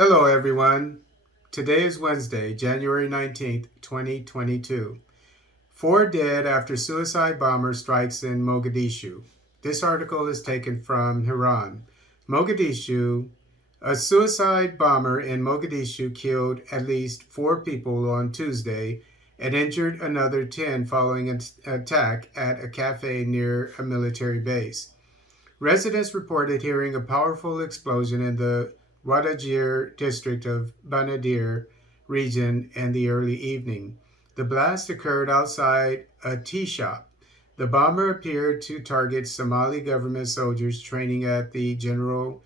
Hello, everyone. Today is Wednesday, January 19th, 2022. Four dead after suicide bomber strikes in Mogadishu. This article is taken from Iran. Mogadishu, a suicide bomber in Mogadishu killed at least four people on Tuesday and injured another 10 following an attack at a cafe near a military base. Residents reported hearing a powerful explosion in the Wadajir district of Banadir region in the early evening. The blast occurred outside a tea shop. The bomber appeared to target Somali government soldiers training at the General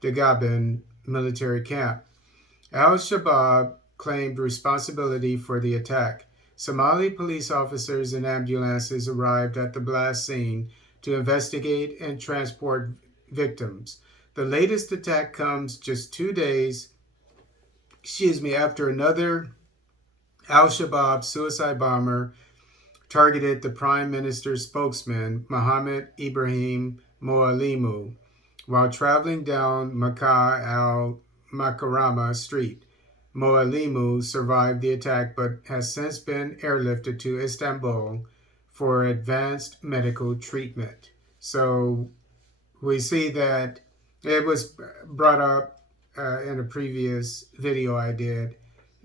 Dagabin military camp. Al Shabaab claimed responsibility for the attack. Somali police officers and ambulances arrived at the blast scene to investigate and transport victims. The latest attack comes just 2 days, after another Al Shabaab suicide bomber targeted the Prime Minister's spokesman, Mohammed Ibrahim Moalimu, while traveling down Makkah al Makarama Street. Moalimu survived the attack but has since been airlifted to Istanbul for advanced medical treatment. So we see that it was brought up in a previous video I did,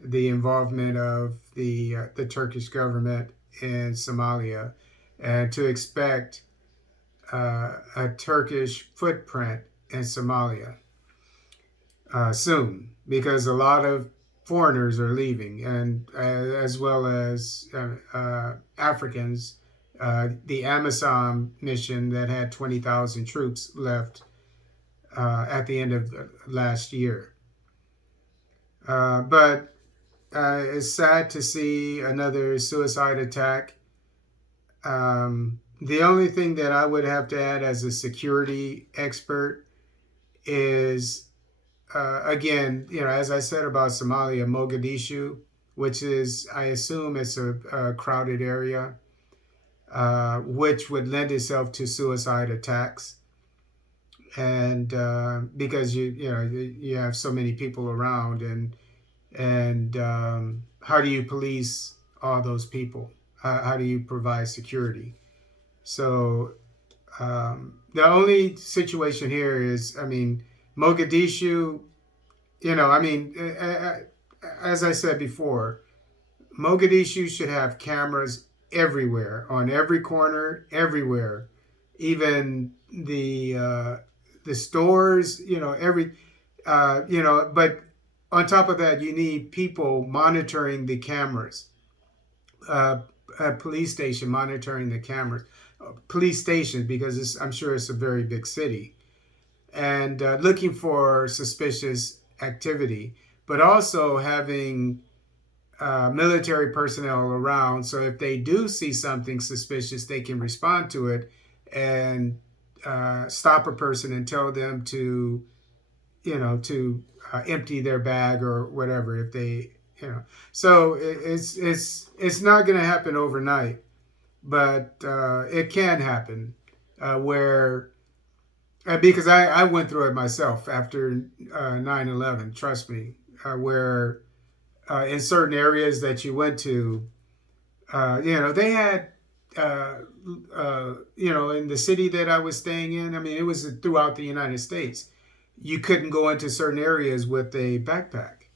the involvement of the Turkish government in Somalia, and to expect a Turkish footprint in Somalia soon, because a lot of foreigners are leaving, and as well as Africans. The Amazon mission that had 20,000 troops left at the end of last year. But it's sad to see another suicide attack. The only thing that I would have to add as a security expert is, again, as I said about Somalia, Mogadishu, which is, I assume it's a crowded area, which would lend itself to suicide attacks. And because you have so many people around, and how do you police all those people? How do you provide security? So the only situation here is, Mogadishu. As I said before, Mogadishu should have cameras everywhere, on every corner, everywhere, even the stores, but on top of that, you need people monitoring the cameras, a police station monitoring the cameras, police stations, because I'm sure it's a very big city, and looking for suspicious activity, but also having military personnel around, so if they do see something suspicious, they can respond to it and stop a person and tell them to empty their bag or whatever, if they so it's not going to happen overnight, but it can happen, where because I went through it myself after 9/11, trust me, where in certain areas that you went to, they had, in the city that I was staying in, it was throughout the United States. You couldn't go into certain areas with a backpack.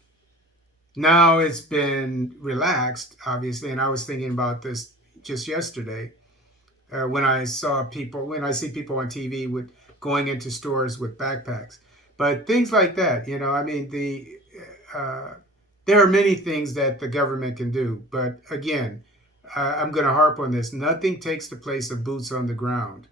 Now it's been relaxed, obviously, and I was thinking about this just yesterday, when I see people on TV with going into stores with backpacks. But things like that, there are many things that the government can do. But again, I'm going to harp on this. Nothing takes the place of boots on the ground.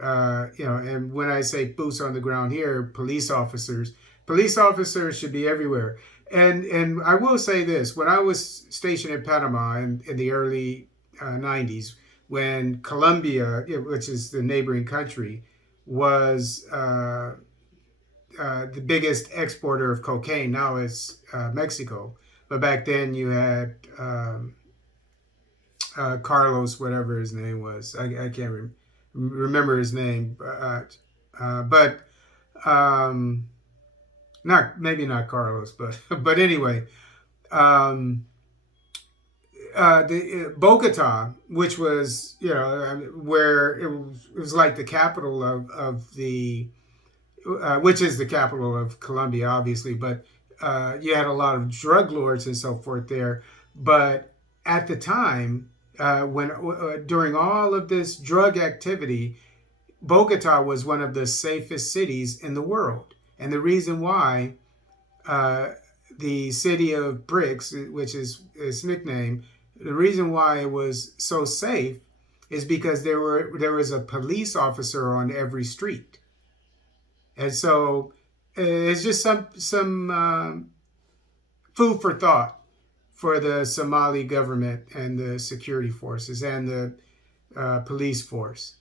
And when I say boots on the ground here, police officers should be everywhere. And I will say this: when I was stationed in Panama in the early 90s, when Colombia, which is the neighboring country, was the biggest exporter of cocaine. Now it's Mexico, but back then you had Carlos, whatever his name was. I can't remember his name, but Not maybe not Carlos, but but anyway, um, the Bogota, which was where it was like the capital of the which is the capital of Colombia, obviously, but you had a lot of drug lords and so forth there. But at the time, when during all of this drug activity, Bogota was one of the safest cities in the world. And the reason why uh, the city of bricks, which is its nickname, the reason why it was so safe is because there was a police officer on every street. And so it's just some food for thought for the Somali government and the security forces and the police force.